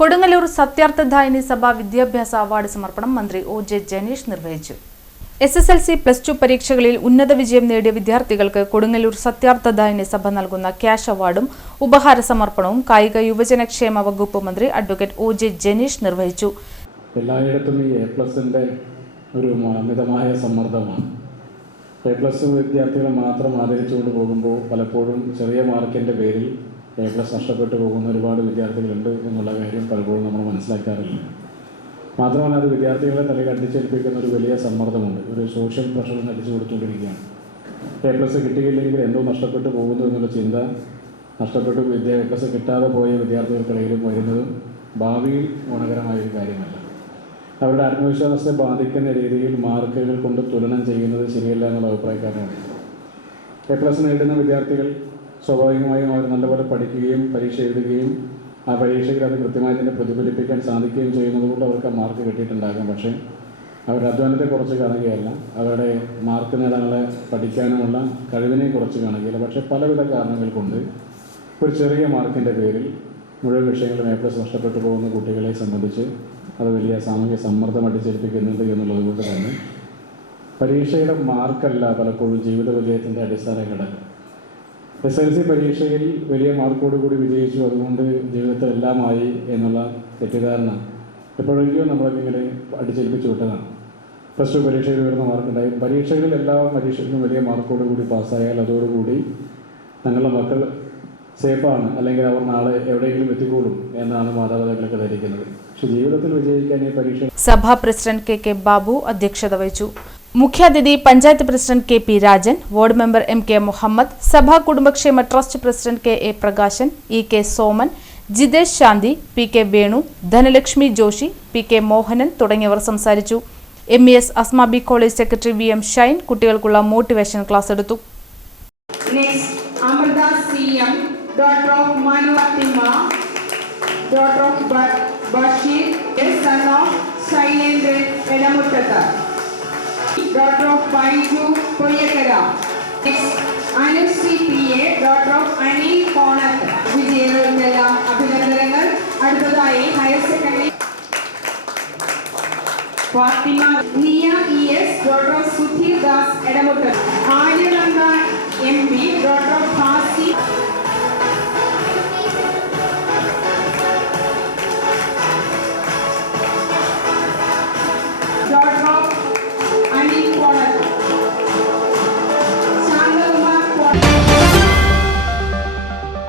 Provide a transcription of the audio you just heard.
കൊടുങ്ങല്ലൂർ സത്യാർത്ഥദായിനി സഭ വിദ്യാഭ്യാസ അവാർഡ് സമർപ്പണം മന്ത്രി ഒ.ജെ. ജനീഷ് നിർവഹിച്ചു. SSLC +2 പരീക്ഷകളിൽ ഉന്നത വിജയം നേടിയ വിദ്യാർത്ഥികൾക്ക് കൊടുങ്ങല്ലൂർ സത്യാർത്ഥദായിനി സഭ നൽകുന്ന ക്യാഷ് അവാർഡും ഉപഹാര സമർപ്പണവും കായിക യുവജനക്ഷേമ വകുപ്പ് മന്ത്രി അഡ്വക്കേറ്റ് ഒ.ജെ. ജനീഷ് നിർവഹിച്ചു. എല്ലായിടത്തും ഈ A+ന്റെ ഒരു അമിതമായ സമ്മർദ്ദമാണ്. A+ വിദ്യാർത്ഥികളെ മാത്രം ആദരിച്ചുകൊണ്ട് പോകുമ്പോൾ പലപ്പോഴും ചെറിയ മാർക്കിൻ്റെ പേരിൽ A+ നഷ്ടപ്പെട്ടു പോകുന്ന ഒരുപാട് വിദ്യാർത്ഥികളുണ്ട് എന്നുള്ള കാര്യം പലപ്പോഴും നമ്മൾ മനസ്സിലാക്കാറില്ല. മാത്രമല്ല അത് വിദ്യാർത്ഥികളെ തലയിൽ അടിച്ചേൽപ്പിക്കുന്ന ഒരു വലിയ സമ്മർദ്ദമുണ്ട്. ഒരു സോഷ്യൽ പ്രഷറിന് അടിച്ചു കൊടുത്തുകൊണ്ടിരിക്കുകയാണ്. A+ കിട്ടിയില്ലെങ്കിൽ എന്തോ നഷ്ടപ്പെട്ടു പോകുന്നു എന്നുള്ള ചിന്ത നഷ്ടപ്പെട്ടു A+ കിട്ടാതെ പോയ വിദ്യാർത്ഥികൾക്കിടയിലും വരുന്നതും ഭാവിയിൽ ഗുണകരമായൊരു കാര്യമല്ല. അവരുടെ ആത്മവിശ്വാസത്തെ ബാധിക്കുന്ന രീതിയിൽ മാർക്കുകൾ കൊണ്ട് തുലനം ചെയ്യുന്നത് ശരിയല്ല എന്നുള്ള അഭിപ്രായക്കാരാണ്. A+ നേടുന്ന വിദ്യാർത്ഥികൾ സ്വാഭാവികമായും അവർ നല്ലപോലെ പഠിക്കുകയും പരീക്ഷ എഴുതുകയും ആ പരീക്ഷയിൽ അത് കൃത്യമായി തന്നെ പ്രതിഫലിപ്പിക്കാൻ സാധിക്കുകയും ചെയ്യുന്നത് കൊണ്ട് അവർക്ക് മാർക്ക് കിട്ടിയിട്ടുണ്ടാകും. പക്ഷേ അവരുടെ അധ്വാനത്തെ കുറച്ച് കാണുകയല്ല, അവരുടെ മാർക്ക് നേടാനുള്ള പഠിക്കാനുമുള്ള കഴിവിനെ കുറച്ച് കാണുകയില്ല. പക്ഷേ പലവിധ കാരണങ്ങൾ കൊണ്ട് ഒരു ചെറിയ മാർക്കിൻ്റെ പേരിൽ മുഴുവൻ വിഷയങ്ങളും A+ നഷ്ടപ്പെട്ടു പോകുന്ന കുട്ടികളെ സംബന്ധിച്ച് അത് വലിയ സാമൂഹിക സമ്മർദ്ദം അടിച്ചേൽപ്പിക്കുന്നുണ്ട് എന്നുള്ളത് കൊണ്ട് തന്നെ പരീക്ഷയുടെ മാർക്കല്ല പലപ്പോഴും ജീവിത വിജയത്തിൻ്റെ അടിസ്ഥാന ഘടകം. SSLC പരീക്ഷയിൽ വലിയ മാർക്കോടുകൂടി വിജയിച്ചു, അതുകൊണ്ട് ജീവിതത്തിൽ എല്ലാമായി എന്നുള്ള തെറ്റിദ്ധാരണ എപ്പോഴെങ്കിലും നമ്മളതിങ്ങനെ അടിച്ചേൽപ്പിച്ചു വിട്ടതാണ്. +2 പരീക്ഷയിൽ ഉയർന്ന മാർക്കുണ്ടായി. പരീക്ഷകളിൽ എല്ലാ പരീക്ഷയിലും വലിയ മാർക്കോടുകൂടി പാസ്സായാൽ അതോടുകൂടി തങ്ങളുടെ മക്കൾ സേഫാണ്, അല്ലെങ്കിൽ അവർ നാളെ എവിടെയെങ്കിലും എത്തിക്കോളും എന്നാണ് മാതാപിതാക്കളൊക്കെ ധരിക്കുന്നത്. പക്ഷെ ജീവിതത്തിൽ വിജയിക്കാൻ ഈ പരീക്ഷ സഭാ പ്രസിഡന്റ് കെ ബാബു അധ്യക്ഷത വഹിച്ചു. മുഖ്യാതിഥി panchayat president K P. Rajan, ward member M.K. Muhammad, സഭാ കുടുംബക്ഷേമ trust president K.A. Prakashan, E.K. Soman, Jithesh Shanti, P.K. Venu, Dhanalakshmi Joshi, P.K. Mohanan തുടങ്ങിയവർ സംസാരിച്ചു. MES Asmabi college secretary VM Shine കുട്ടികൾക്കുള്ള മോട്ടിവേഷൻ ക്ലാസ് എടുത്തു. Daughter of Manu Fatima, daughter of Bashir, son of Shailendra Elamutata, daughter of Baiju Koyakara, Anushi P.A, daughter of Anil Konak, Vijayavardhana Abhinandangal, അടുത്തതായി higher secondary Fatima Nia E.S, daughter of Suthir Das Elamutata, Ayananda M.B, daughter of Hasi